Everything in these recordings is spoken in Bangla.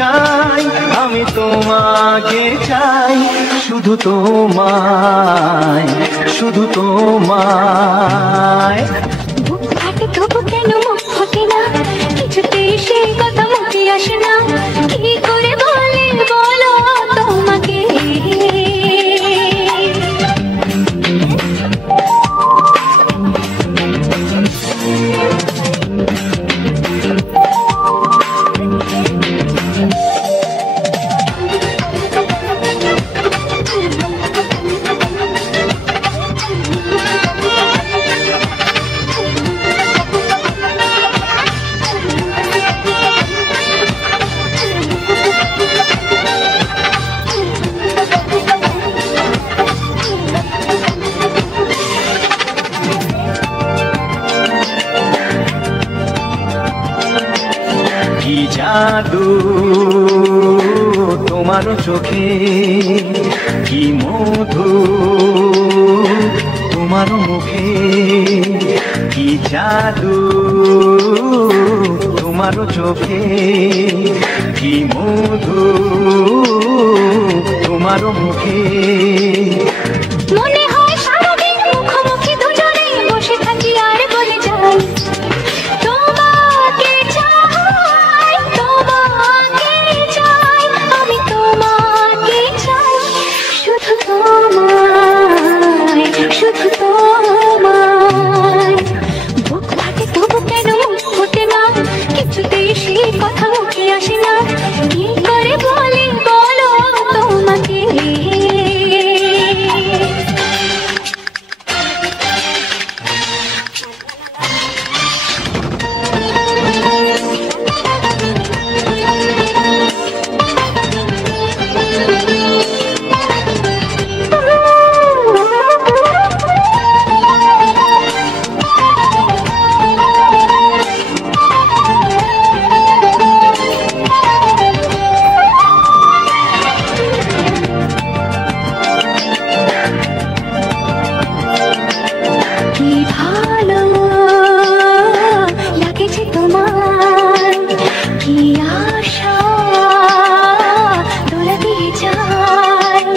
চাই, আমি তোমাকে চাই, শুধু তোমায়, শুধু তোমায়। বুক ফাটে তবু কেন মুখ ফোটে না, কিছুতেই সেই কথা মুখে আসে না, কি করে বলে বলো তোমাকে। কি জাদু তোমার চোখে, কি মধু তোমার মুখে, কি জাদু তোমার চোখে, কি মধু তোমার মুখে। মনে হয় সারাদিন মুখোমুখি দুজনে বসে থাকি আর বলে যাই, তোমাকে চাই, তোমাকে চাই, আমি তোমাকে চাই, শুধু তোমায়, শুধু তোমায়। বুক ফাটে তবু কেন মুখ ফোটে না, কিছুতেই সেই কথা মুখে আসে না, কি করে বলে বলো তোমাকে। কি ভালো লাগেছে তোমার, কি আশা দোলা দিয়ে যায়,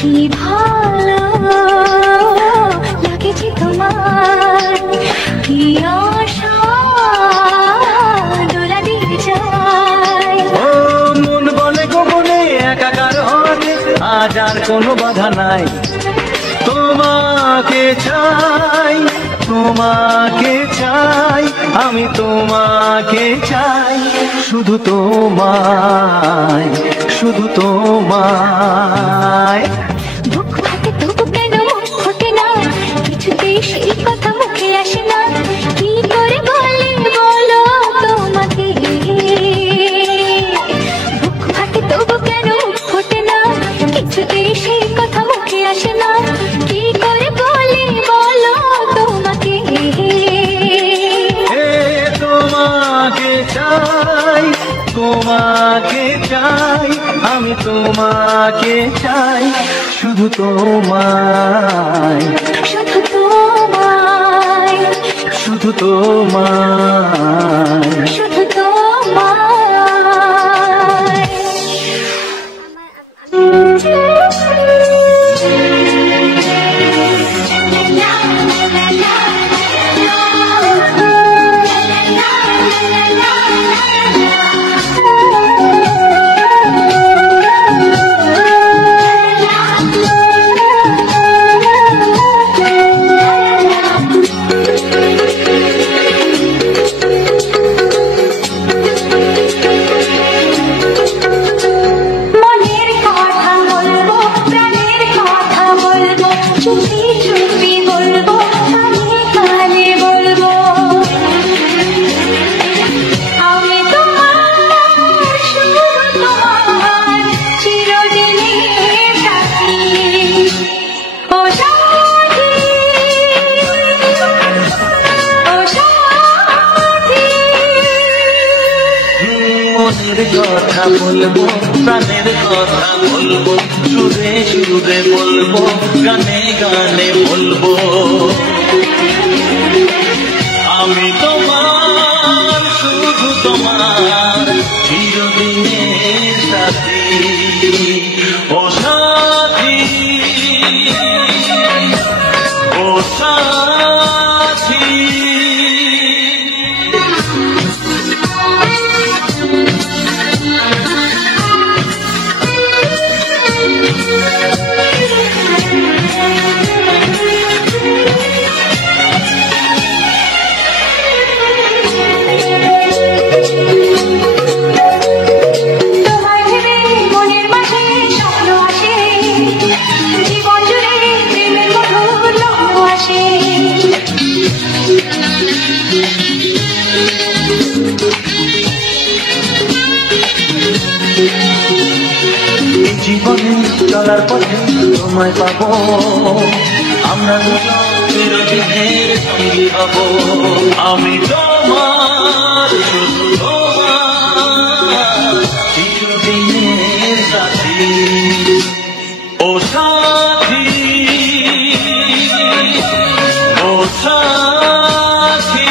কি ভালো লাগেছে তোমার, কি আশা দোলা দিয়ে যায়। ও মন বলে গোপনে একাকার হতে আজ আর কোনো বাধা নাই, তোমাকে চাই, তোমাকে চাই, আমি তোমাকে চাই, শুধু তোমায়, শুধু তোমায়। বুক ফাটে তবু কেন মুখ ফোটে না, কিছুতেই সেই কথা মুখে আসে না, কি করে বলে বলো তোমাকে। বুক ফাটে তবু কেন মুখ ফোটে না, কিছুতেই সেই কথা মুখে আসে না, কি করে বলে বলো তোমাকে। হে তোমাকে চাই, তোমাকে চাই, আমি তোমাকে চাই, শুধু তোমায়, শুধু তোমায়, শুধু তোমায়। শুধু তোমায়। কথা বলবো, প্রাণের কথা বলবো, সুরে সুরে বলবো, গানে গানে বলবো। আমি তোমার, শুধু তোমার, চিরদিনের চলার পথে তোমায় পাবো, আমরা দুজন চিরদিনের সঙ্গী হব। আমি তোমার শুধু তোমার চিরদিনের সাথী, ও সাথী, ও সাথী।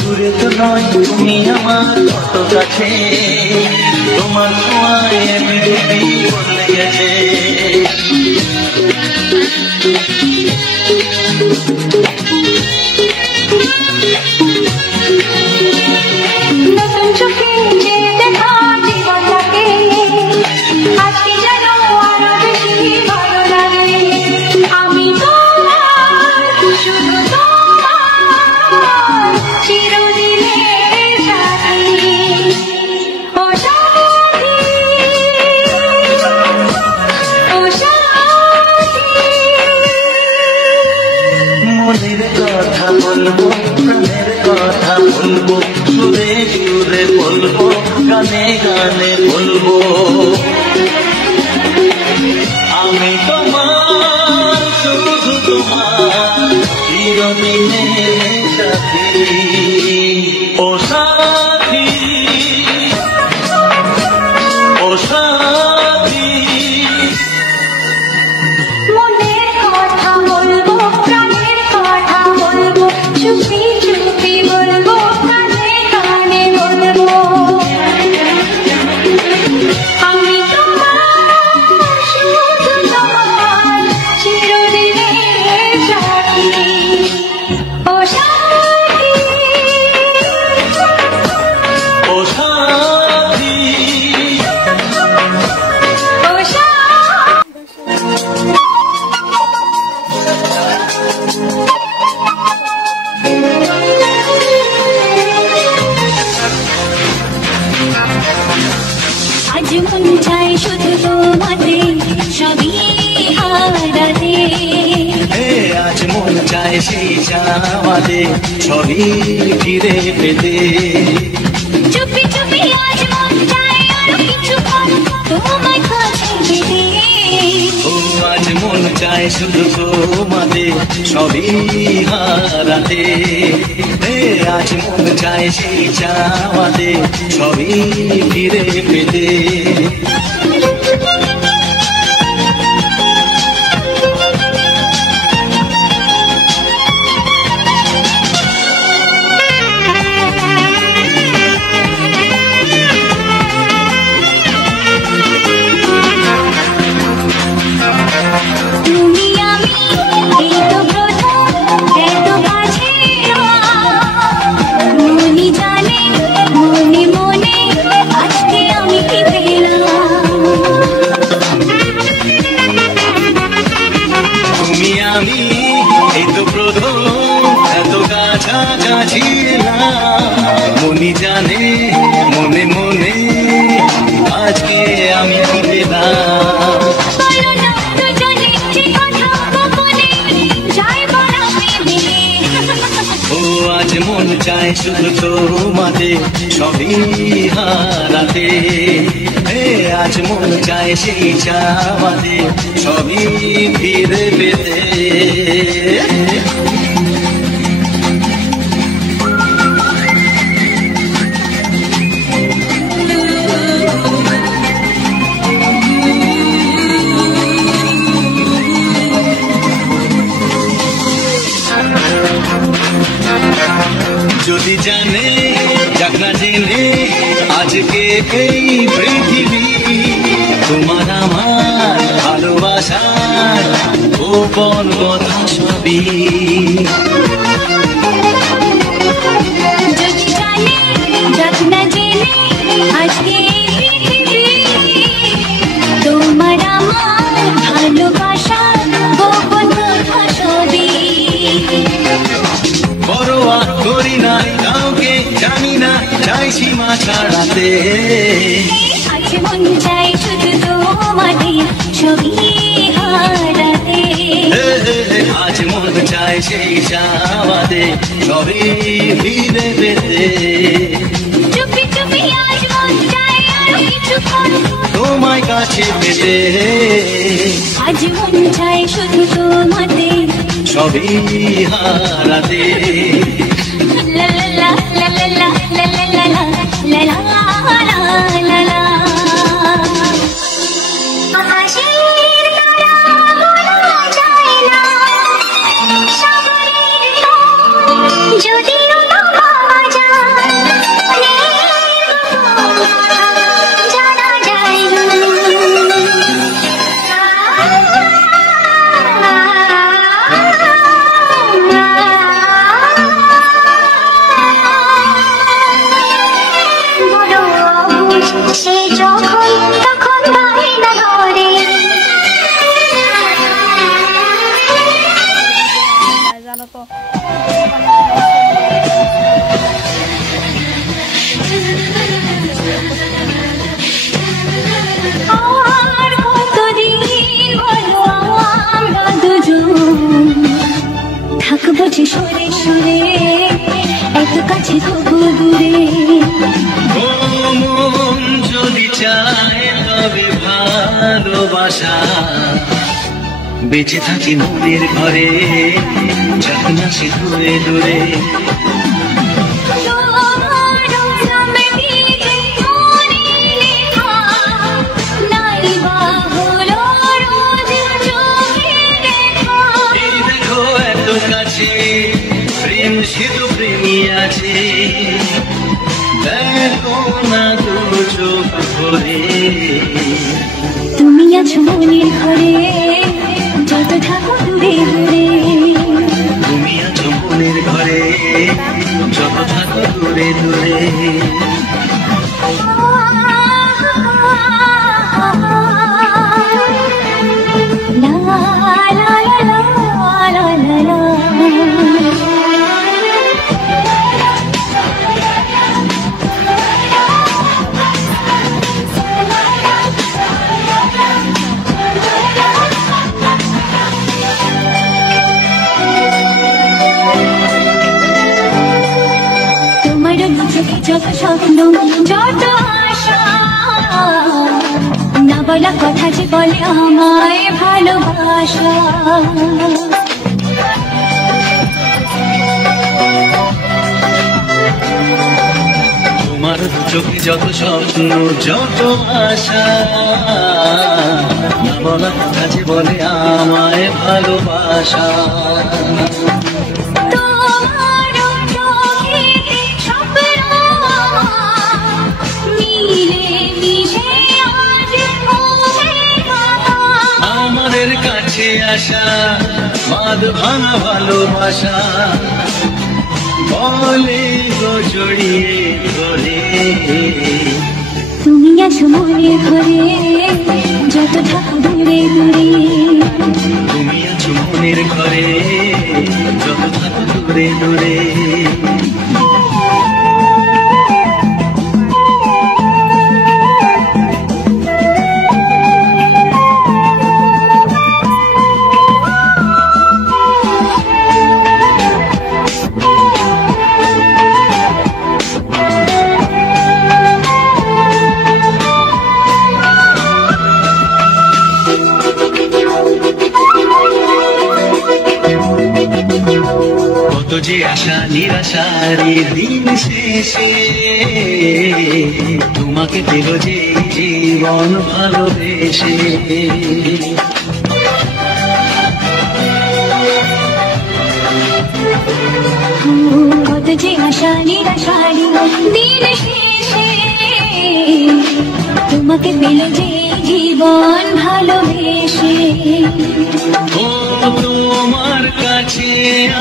দূরে তো নয় তুমি আমার কত কাছে, তোমার ছোঁয়ায় পৃথিবী বদলে গেছে। নতুন চোখে দেখা জীবনটাকে আজকে যেন আরো বেশি ভালো লাগে। আমি তোমার শুধু তোমার চিরদিনের সাথী, ও সাথী, ও সাথী। মনের কথা বলবো, প্রাণের কথা বলবো, সুরে সুরে বলবো, গানে গানে বলবো। আমি তোমার শুধু তোমার চিরদিনের সাথী, ও সাথী, ও সাথী। মনের কথা বলবো, প্রাণের কথা বলবো, চুপি চুপি বলবো, কানে কানে বলবো। আমি তোমার শুধু তোমার চিরদিনের সাথী, ও সাথী, ও সাথী। ও সাথী। আজ মন চাই শুধু তোমাতে সবই হারাতে, আজ মন চায় সেই চাওয়াতে সবই ফিরে পেতে। চুপি চুপি আজ মন চাই আরো কিছুক্ষণ তোমায় কাছে পেতে। ও আজ মন চায় শুধু তোমাতে সবই হারাতে। আজ মন চায় সেই চাওয়াতে সবই ফিরে পেতে। তুমি আমি এই তো প্রথম এত কাছে, মনি জানে মনে মনে আজকে আমি কি পেলাম। তুমি আমি এই তো প্রথম এত কাছাকাছি এলাম, মনি জানে মনে মনে আজকে আমি কি পেলাম। বলো না দুজনে যে কথা গোপনে যাই বলা ভেবে। ও আজ মন চায় শুধু তোমাতে সবই হারাতে। আজ মন চায় সেই চাওয়াতে সবই ফিরে পেতে। যদি জানে যাক না জেনে আজকে এই পৃথিবী, তোমার আমার ভালোবাসার গোপন কথা সবই। যদি জানে যাক না জেনে আজকে এই পৃথিবী, তোমার আমার ভালোবাসা গোপন কথা সবই। পরোয়া করি না কাউকে ছাড়াতে আজ মন চাই শুধু তোমাকে ছবি হারাতে আজ মন চায় সেই চাওয়াতে সবই ফিরে পেতে চুপি চুপি আজ মন চাই আরো কিছুক্ষণ তোমায় কাছে পেতে আজ মন চাই শুধু তোমাতে সবই হারাতে লা লা লা লা লা লা লা লা লা লা লা লা লা আকাশের তারা বলা যায় না সাগরের ঢেউ যদিও পাওয়া যায় জানা যায় না সে যখন তখন বাড়ি না ঘরে জানো তো আর কতদিন বলো আমরা দুজন থাকবো যে সরে সরে এত কাছে তবু দূরে মন যদি চায় তবে ভালোবাসা বেঁচে থাকি মনের ঘরে যত না সে দূরে দূরে এই দেখো এত কাছে প্রেম শুধু প্রেমী আছে দেখো না দু চোখ ভরে তুমি আছো মনের ঘরে যত থাকো দূরে দূরে তুমি আছো মনের ঘরে যত থাকো দূরে দূরে লা লা লা লা লা লা তোমার চোখে যত স্বপ্ন যত আশা না বলা কথা যে বলে আমায় ভালোবাসা তোমার দু চোখে যত স্বপ্ন যত আশা না বলা কথা যে বলে আমায় ভালোবাসা তোমার চোখেতে স্বপ্ন মিলে মিশে আজ ঘুমে কথা আমাদের কাছে আসা বাঁধ ভাঙা ভালোবাসা বলে গো জড়িয়ে ধরে তুমি আছো মনের ঘরে যত থাকো দূরে দূরে তুমি আছো মনের ঘরে যত থাকো দূরে দূরে কত যে আশা নিরাশার দিন শেষে তোমাকে পেল যে জীবন ভালোবেসে কত যে আশা নিরাশারি দিন শেষে তোমাকে পেল যে জীবন ভালোবেসে ও তোমার কাছে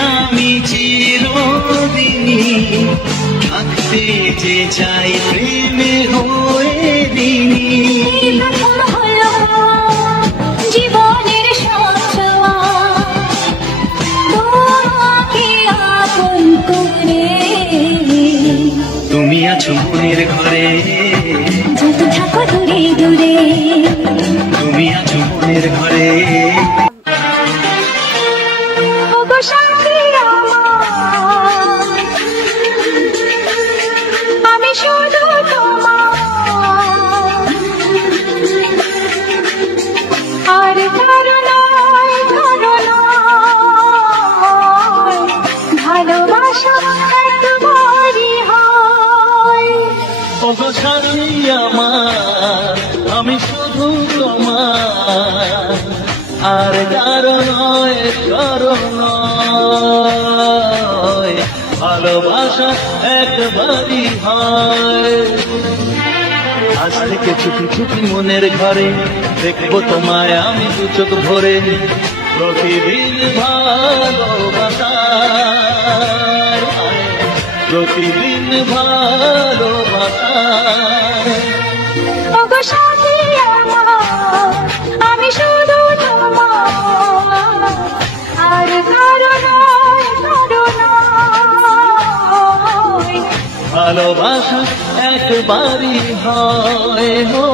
আমি চিরদিনই থাকতে যে চাই প্রেমে হয়ে দিনই প্রথম হলো জীবনের সঞ্চয় তোমাকে আপন করে তুমি আছো মনে মনের ঘরে, যত থাকো দূরে দূরে, তুমি আছো মনের ঘরে। ওগো সাথী আমার, আমি শুধু তোমার, আর কারো নয়, কারো নয়, ভালোবাসা একবারই হয়। ওগো সাথী আমার, আমি শুধু তোমার, আর কারো নয়, কারো নয়, ভালোবাসা একবারই হয়। আজ থেকে চুপি চুপি মনের ঘরে দেখবো তোমায় আমি দু চোখ ভরে, প্রতিদিন ভালোবাসা, প্রতিদিন ভালোবাসা। ওগো সাথী আমার, আমি শুধু তোমার, আর কারো নয়, কারো নয়, ভালোবাসা একবারই হয় হো।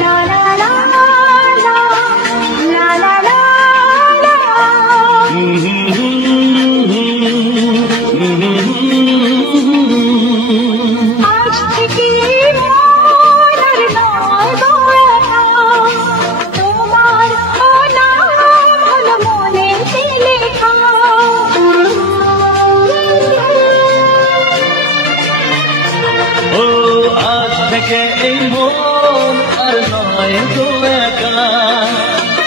লা লা লা লা, লা লা লা লা। আজ থেকে মন আর নয় গোয়াটা, তোমার নাম হলো মনেতে লেখা। ও আজ থেকে এই মন আর নয় গো একা,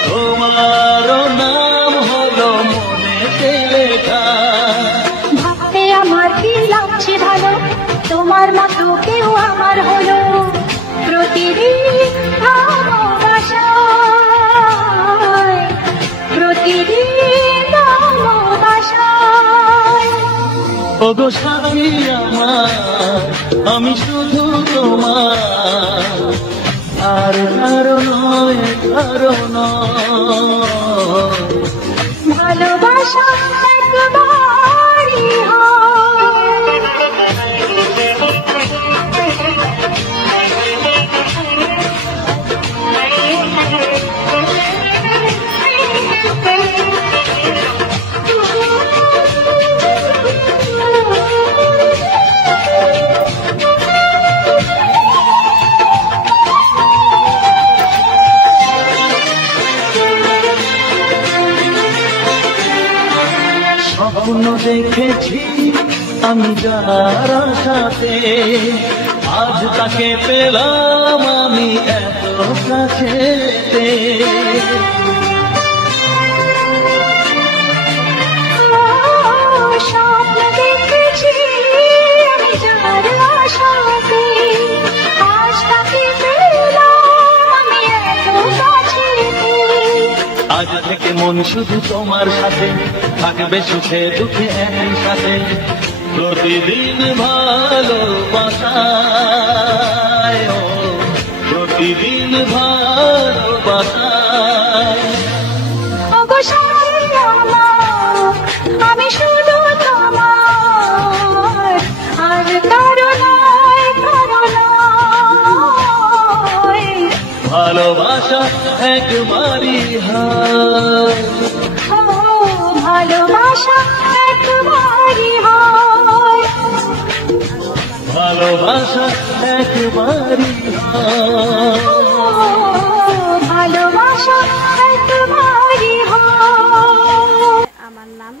তোমার নাম হলো মনেতে লেখা। ভাবতে আমার কি লাগছে ভালো, তোমার মতো কেউ আমার হলো। প্রতিদিন ভালোবাসায়, প্রতিদিন ভালোবাসায়। ওগো সাথী আমার, আমি শুধু তোমার, আর কারো নয়, কারো নয়, ভালোবাসা একবারই হয়। স্বপ্ন দেখেছি আমি যার সাথে, আজ তাকে পেলাম আমি এত কাছেতে। স্বপ্ন দেখেছি আমি যার আশাতে, আজ তাকে পেলাম আমি এত কাছেতে। আজ থেকে মন শুধু তোমার সাথে, থাকবে সুখে দুঃখে একই সাথে, প্রতিদিন ভালোবাসায়, ও প্রতিদিন ভালোবাসায়। ওগো সাথী আমার, আমি শুধু তোমার, আর কারো নয়, কারো নয়, ভালোবাসা একবারই হয়। ও ভালোবাসা একবারই হয়। ভালোবাসা একবারই হয়। ও ভালোবাসা একবারই হয়। আমার নাম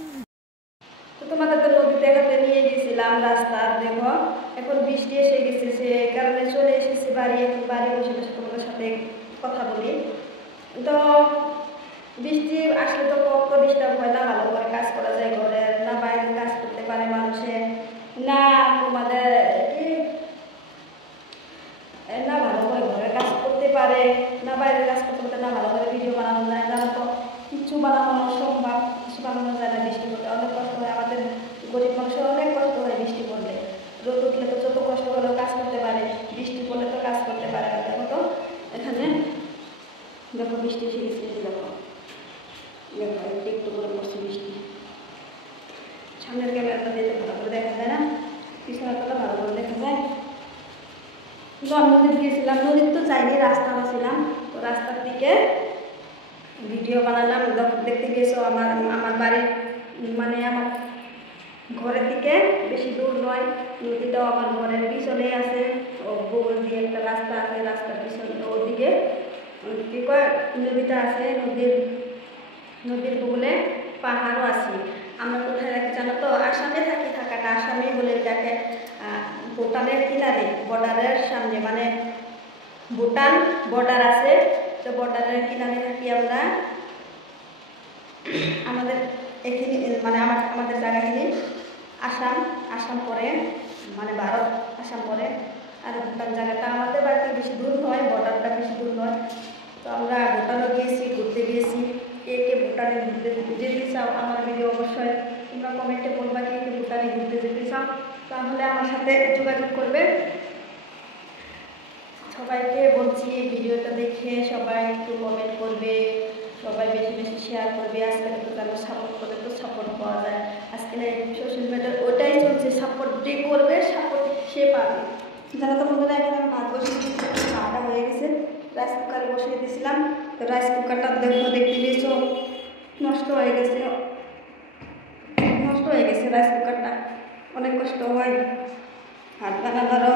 তো তোমাদের তো নদী দেখাতে নিয়ে গেছিলাম রাস্তা, দেখো এখন বৃষ্টি এসে গেছে, সে কারণে চলে এসেছি বাড়ি। এখন বাড়ি বসে বসে তোমাদের সাথে কথা বলি। তো বৃষ্টি আসলে তো কত ডিস্টার্ব হয় না, ভালো করে কাজ করা যায় ঘরে, না বাইরে কাজ করতে পারে মানুষে, না তোমাদের কি না ভালো করে ঘরের কাজ করতে পারে, না বাইরের কাজ করতে পারে, না ভালো করে ভিডিও বানানো যায়, না তো কিছু বানানো সম্ভব, কিছু বানানো যায় না। গরিব মানুষের অনেক কষ্ট হয় বৃষ্টি পড়লে। রোদ উঠলে তো যত কষ্ট হলেও কাজ করতে পারে, বৃষ্টি পড়লে তো কাজ করতে পারে না। দেখো তো এখানে দেখো বৃষ্টি এসে গেছে, দেখো দেখো একটু একটু করে পড়ছে বৃষ্টি। সামনের ক্যামেরাটা দিয়ে ভালো করে দেখা যায় না, পিছনেরটা ভালো করে দেখা যায়। কিন্তু আমি নদীতে গিয়েছিলাম, নদীর তো যাইনি, রাস্তা ছিলাম, তো রাস্তার দিকে ভিডিও বানালাম। দেখতে গিয়েছো আমার বাড়ির মানে আমার ঘরের দিকে বেশি দূর নয়, নদীটাও আমার ঘরের পিছনেই আছে। ও বগল দিয়ে একটা রাস্তা আছে, রাস্তার পিছনে ওদিকে কী কয় নদীটা আছে, নদীর বগলে পাহাড়ও আছে। আমরা কোথায় থাকি জানো তো? আসামে থাকি, থাকাটা আসামে বলে এটাকে। ভুটানের কিনারে, বর্ডারের সামনে, মানে ভুটান বর্ডার আছে, তো বর্ডারের কিনারে থাকি আমরা। আমাদের এখানে মানে আমাদের জায়গাখানে আসাম পরে, মানে ভারত আসাম পরে, আর ভুটান জায়গাটা আমাদের বাড়িতে বেশি দূর নয়, বর্ডারটা বেশি দূর নয়। তো আমরা ভুটানও গিয়েছি, ঘুরতে গিয়েছি। কে কে ভুটানে ঘুরতে যেতে চাও আমার ভিডিও অবশ্যই তোমরা কমেন্টে বলবা, কে কে ভুটানে ঘুরতে যেতে চাও, তাহলে আমার সাথে যোগাযোগ করবে। সবাইকে বলছি ভিডিওটা দেখে সবাই একটু কমেন্ট করবে, সবাই বেশি বেশি শেয়ার করবে। আজকাল তো তারা সাপোর্ট করলে তো সাপোর্ট পাওয়া যায়। আজকাল সোশ্যাল মিডিয়ার ওটাই চলছে, সাপোর্ট যে করবে সাপোর্ট সে পাবে। যারা তো বন্ধুরা এখন আমি ভাত বসিয়ে দিয়েছি, ভাতটা হয়ে গেছে, রাইস কুকারে বসিয়ে দিয়েছিলাম। তো রাইস কুকারটা দেখতে দিয়েছো নষ্ট হয়ে গেছে রাইস কুকারটা, অনেক কষ্ট হয় ভাত বানাবারও।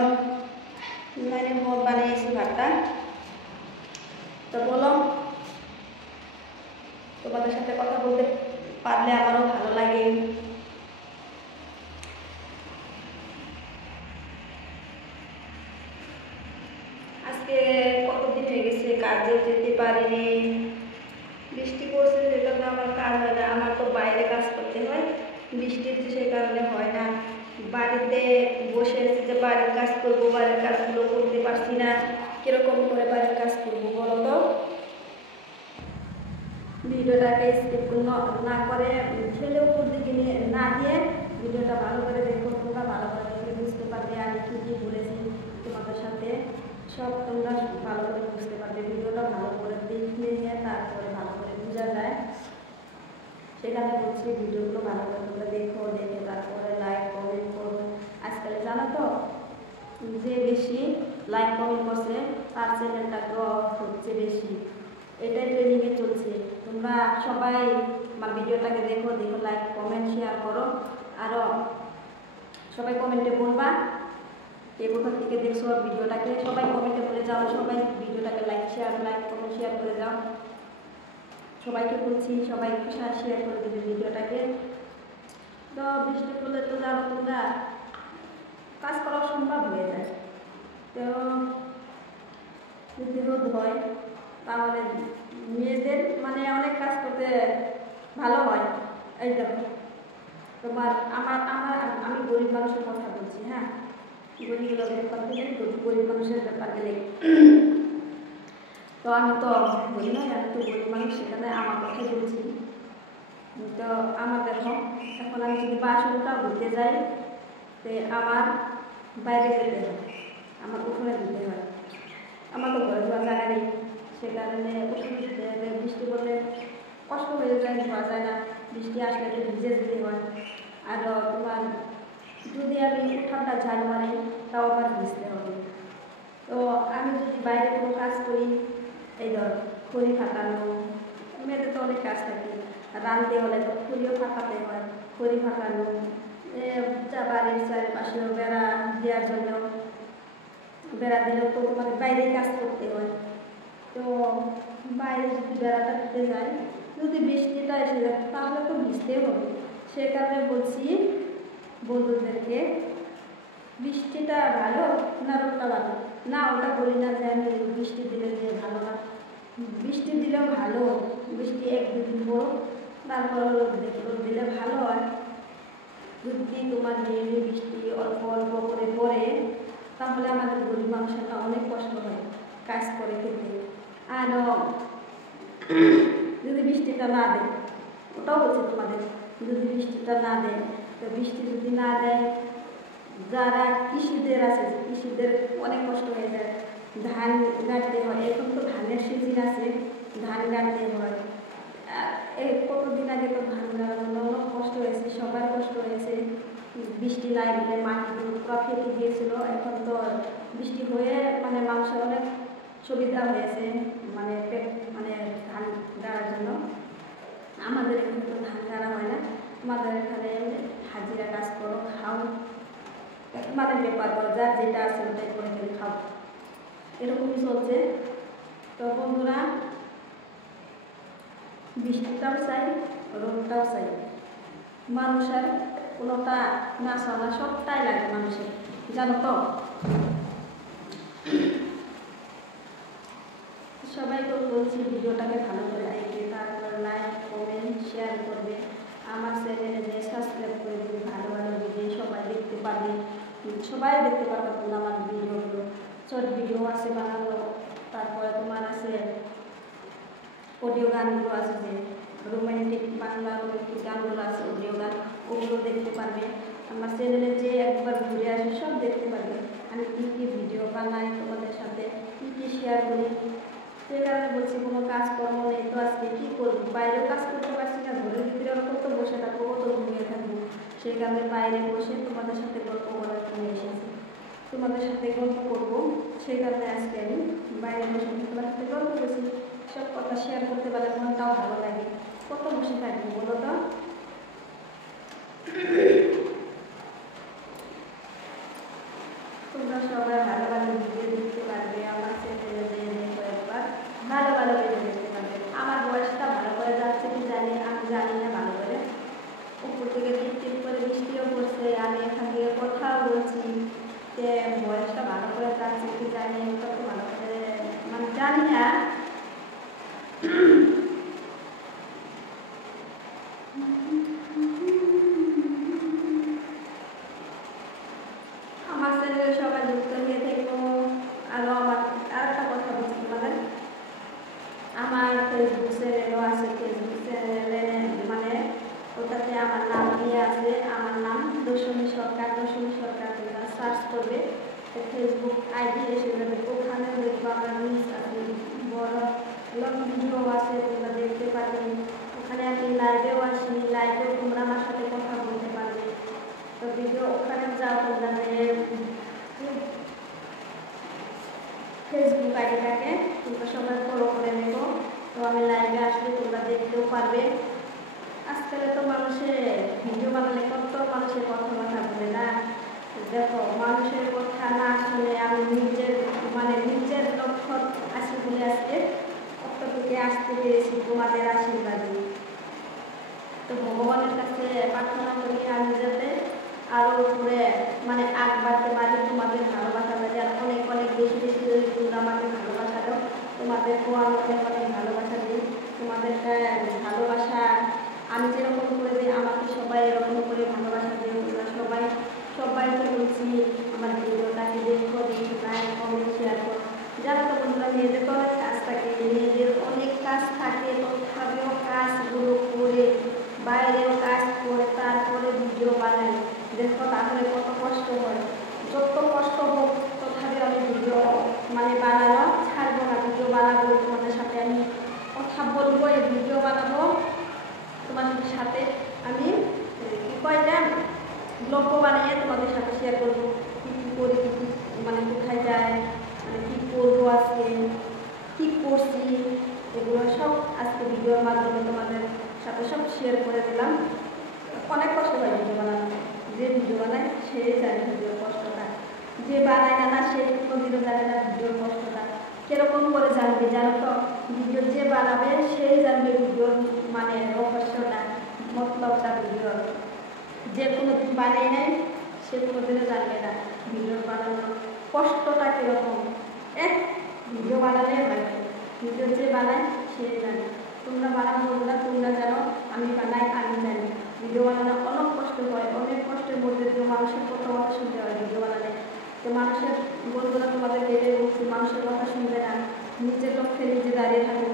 মানে বানিয়েছি ভাতটা। তো বলো, তোমাদের সাথে কথা বলতে পারলে আমারও ভালো লাগে। আজকে কতদিন হয়ে গেছে কাজে যেতে পারিনি, বৃষ্টি পড়ছে, যেটা তো আমার কাজ হয় না। আমার তো বাইরে কাজ করতে হয়, বৃষ্টির সে কারণে হয় না। বাড়িতে বসে আছি যে বাড়ির কাজ করবো, বাড়ির কাজগুলো করতে পারছি না। কিরকম করে বাড়ির কাজ করবো বলো তো? ভিডিওটাকে স্কিপ না করে ছেলে উপর দিকে না দিয়ে ভিডিওটা ভালো করে দেখো, তোমরা ভালো করে দেখলে বুঝতে পারবে আমি কী কী বলেছি তোমাদের সাথে, সব তোমরা ভালো করে বুঝতে পারবে। ভিডিওটা ভালো করে দেখলে তারপরে ভালো করে বোঝা যায়, সেখানে বলছি ভিডিওগুলো ভালো করে তোমরা দেখো, দেখে তারপরে লাইক কমেন্ট করো। আজকাল জানো তো যে বেশি লাইক কমেন্ট করছে তার চ্যানেলটা গ্রোথ হচ্ছে বেশি, এটাই ট্রেনিংয়ে চলছে। তোমরা সবাই আমার ভিডিওটাকে দেখো, লাইক কমেন্ট শেয়ার করো। আরও সবাই কমেন্টে বলবা কে কোথা থেকে দেখছো ভিডিওটাকে, সবাই কমেন্টে বলে যাও, সবাই ভিডিওটাকে লাইক কমেন্ট শেয়ার করে যাও। সবাইকে বলছি সবাই শেয়ার করে দেবে ভিডিওটাকে। তো বৃষ্টি পড়লে তো জানো তোমরা কাজ করা সম্ভব হয়ে যায়। তো যদি রোদ হয় তাহলে মেয়েদের মানে অনেক কাজ করতে ভালো হয়। এই দেখো তোমার আমি গরিব মানুষের কথা বলছি, হ্যাঁ, গরিব মানুষের ব্যাপার গেলে তো আমি তো বলি না, আমি তো গরিব মানুষ, সেখানে আমার কথা বলছি। তো আমার দেখো এখন আমি যদি বাসনটা ধুতে যাই তো আমার বাইরে যেতে হয়, আমার উঠোনে ধুতে হয়, আমার তো ঘরে ধোয়া জায়গা নেই, সে কারণে উঠোনে ধুতে হবে। বৃষ্টি পড়লে কষ্ট হয়ে যায়, ধোয়া যায় না, বৃষ্টি আসলে তো ভিজে যেতে হয়। আর তোমার যদি আমি উঠানটা ঝাড় মারি তাও আমার ভিজতে হবে। তো আমি যদি বাইরে কোনো কাজ করি, এই ধর খড়ি ফাটানো, মেয়েদের তো অনেক কাজ থাকে, রাঁধতে হলে তো খড়িও ফাটাতে হয়, খড়ি ফাটানো, বাড়ির চারিপাশেও বেড়া দেওয়ার জন্য বেড়া দিলেও তো মানে বাইরেই কাজ করতে হয়। তো বাইরে যদি বেড়াটা দিতে যায়, যদি বৃষ্টিটা এসে যায় তাহলে তো ভিজতে হবে। সে কারণে বলছি বন্ধুদেরকে বৃষ্টিটা ভালো না রোদটা ভালো, না ওটা বলি না যে আমি বৃষ্টি দিলে যে ভালো না, বৃষ্টি দিলেও ভালো, বৃষ্টি এক দুদিন পর তারপর রোদ দিলে ভালো হয়। যদি তোমার ডেইলি বৃষ্টি অল্প অল্প করে পড়ে তাহলে আমাদের গরিব মানুষেরা অনেক কষ্ট হয় কাজ করে খেতে। আর যদি বৃষ্টিটা না দেয়, ওটাও হচ্ছে তোমাদের যদি বৃষ্টিটা না দেয়, তো বৃষ্টি যদি না দেয়, যারা কৃষিদের আছে, কৃষিদের অনেক কষ্ট হয়ে যায়। ধান গাড়তে হয়, এখন তো ধানের সিজন আছে, ধান গাড়তে হয়। এই কতদিন আগে তো ধান গাড়ার জন্য অনেক কষ্ট হয়েছে, সবার কষ্ট হয়েছে। বৃষ্টি নাই বলে মাটি পুরো ফেটে গিয়েছিল। এখন তো বৃষ্টি হয়ে মানে মানুষের অনেক সুবিধা হয়েছে, মানে মানে ধান গাড়ার জন্য। আমাদের এখানে তো ধান গাড়া হয় না, আমাদের এখানে হাজিরা কাজ করো, খাও, মানে ব্যাপার করো, যার যেটা আছে ওটাই করে ফেলে খাও, এরকমই চলছে। তো বন্ধুরা, বৃষ্টিটাও চাই, রোদটাও চাই, মানুষের কোনোটা না চাওয়া সবটাই লাগে মানুষের, জানো তো। সবাইকে বলছি ভিডিওটাকে ভালো করে দেখবে, তারপর লাইক কমেন্ট শেয়ার করবে, আমার চ্যানেলে যে সাবস্ক্রাইব করে দেবে, ভালো ভালো ভিডিও সবাই দেখতে পারবে, সবাই দেখতে পারবে আমার ভিডিওগুলো। শর্ট ভিডিও আছে বানানো, তারপরে তোমার আছে অডিও গানগুলো আছে, যে রোমান্টিক বাংলা রোমান্টিক গানগুলো আছে, অডিও গান, ওগুলো দেখতে পারবে। আমার চ্যানেলে যে একবার ঘুরে আসবে সব দেখতে পারবে, আমি কী কী ভিডিও বানাই, তোমাদের সাথে কী কী শেয়ার করি। সেই কারণে বলছি, কোনো কাজকর্ম নেই তো আজকে কী করবো, বাইরেও কাজ করতে পারছি না, ঘরের ভিতরে ওরকম তো বসে থাকবো, কত ঘুমিয়ে থাকবো। সেই কারণে বাইরে বসে তোমাদের সাথে গল্প করার জন্য এসেছি, তোমাদের সাথে গল্প করবো। সেই কারণে আজকে আমি বাইরে বসে তোমাদের সাথে গল্প করছি, সব কথা শেয়ার করতে পারলে মনটাও ভালো লাগে। কত বসে থাকবো বলো তো। তোমরা সবাই ভালো ভালো ভিডিও দেখতে পারবে, আমার চ্যানেলে দেখো একবার, ভালো ভালো ভিডিও দেখতে পারবে। আমার বয়সটা ভালো করে যাচ্ছে কি জানি, আমি জানি না ভালো করে। উপর থেকে টিপ টিপ করে বৃষ্টিও পড়ছে, আমি এখান থেকে কথাও বলছি, যে বয়সটা ভালো করে যাচ্ছে কি জানি, কত ভালো করে মানে জানি না। আমার চ্যানেলে সবাই যুক্ত হয়ে থাকবো। আরও আমার আরেকটা কথা বলছি তোমাদের, আমার ফেসবুক চ্যানেলও আছে, ফেসবুক চ্যানেলে মানে ওটাতে আমার নাম দিয়ে আছে, আমার নাম দশমী সরকার, দশমী সরকার তোমরা সার্চ করবে, ফেসবুক আইডি এসে যাবে, ওখানে দেখবো আমার নিউজ আছে, বড় লং ভিডিও আছে, তোমরা দেখতে পারবে। ওখানে আমি লাইভেও আসি, লাইভেও তোমরা আমার সাথে কথা বলতে পারবে। তো ভিডিও ওখানে যাও, তোমরা ফেসবুক আইডিটাকে তোমরা সবাই ফলো করে নেবো। তো আমি লাইভে আসলে তোমরা দেখতেও পারবে। আজকাল তো মানুষের ভিডিও বানালে কত মানুষের কথাবার্তা বলে না, দেখো মানুষের কথা না শুনে আমি নিজের লক্ষ্য আসি বলে আজকে কতটুকু আসতে পেরেছি তোমাদের আশীর্বাদে। তো ভগবানের কাছে প্রার্থনা করি আমি যাতে আরও উপরে আগ বাড়তে পারি, তোমাদের ভালোবাসা লাগে, আর অনেক অনেক বেশি বেশি যদি তোমরা আমাকে ভালোবাসা দাও, তোমাদেরকেও আমি অনেক অনেক ভালোবাসা দিই। তোমাদের ভালোবাসা আমি যেরকম করে দিই, আমাকে সবাই এরকম করে ভালোবাসা দিই। তোমরা সবাইকে বলছি আমার ভিডিওটাকে দেখো, দেখি লাইক কমেন্ট শেয়ার করো। যারা তো বন্ধুরা মেয়েদের তো অনেক কাজ থাকে, মেয়েদের অনেক কাজ থাকে, তথাপিও কাজগুলো করে বাইরেও কাজ করে তারপরে ভিডিও বানাই, দেখো তাহলে কত কষ্ট হয়। যত কষ্ট হোক তথাপি আমি ভিডিও বানানো ছাড়বো না, ভিডিও বানাবো, তোমাদের সাথে আমি কথা বলবো, এই ভিডিও বানাবো তোমাদের সাথে। আমি কয়টা ব্লগও বানিয়ে তোমাদের সাথে শেয়ার করবো, কী কী করি, কোথায় যায়, কী করবো আজকে, কী করছি, এগুলো সব আজকে ভিডিওর মাধ্যমে তোমাদের সাথে সব শেয়ার করে দিলাম। অনেক কষ্ট হয় ভিডিও বানানো, যে ভিডিও বানায় সেই জানে ভিডিওর কষ্টটা, যে বানায় না সে কোনোদিনও জানে না ভিডিওর কষ্টটা কীরকম করে জানবে। জানো তো, ভিডিও যে বানাবে সেই জানবে ভিডিওর রহস্যটা, মতলবটা ভিডিওর। যে কোনোদিন বানাই নাই সে কোনোদিনও জানবে না ভিডিও বানানোর কষ্টটা কীরকম। ভিডিও বানালে হয়, ভিডিও যে বানায় সে জানে। তোমরা বানাবো না, তোমরা জানো, আমি বানাই, আমি জানি। ভিডিও বানানো অনেক কষ্ট হয়, অনেক কষ্টের মধ্যে দিয়ে মানুষের কথা শুনতে হয় ভিডিও বানালে। তো মানুষের বন্ধুরা তোমাদের এটাই বলছি, মানুষের কথা শুনবে না, নিজের লক্ষ্যে নিজে দাঁড়িয়ে থাকো।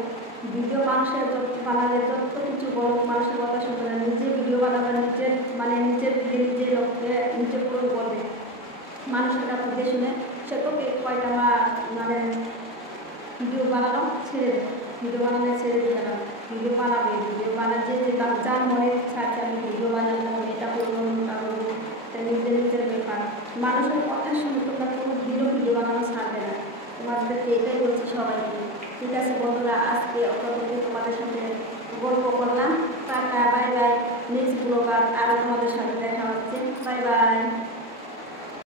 ভিডিও মানুষের বানালে যত কিছু বড়, মানুষের কথা শুনবে না, নিজে ভিডিও বানাবো, নিজে পূরণ করবে। মানুষের কথা দিয়ে শুনে সে তোকে কয়টা মানে ভিডিও বানানো ছেড়ে দেবে, ভিডিও বানালে ছেড়ে দেবে না, ভিডিও বানাবে, ভিডিও বানাতে যে যার মনে ছাড়ছে আমি ভিডিও বানাবো, এটা করবো, ওটা করবো, এটা নিজের ব্যাপার। মানুষের কথা শুনে তোমরা কোনো ভিডিও বানানো ছাড়বে না। তোমাদেরকে এটাই বলছি সবাইকে। ঠিক আছে বন্ধুরা, আজকে অতটুকু তোমাদের সাথে গল্প করলাম। Tata, bye bye. Next blog আরও তোমাদের সাথে দেখা হচ্ছে। Bye bye.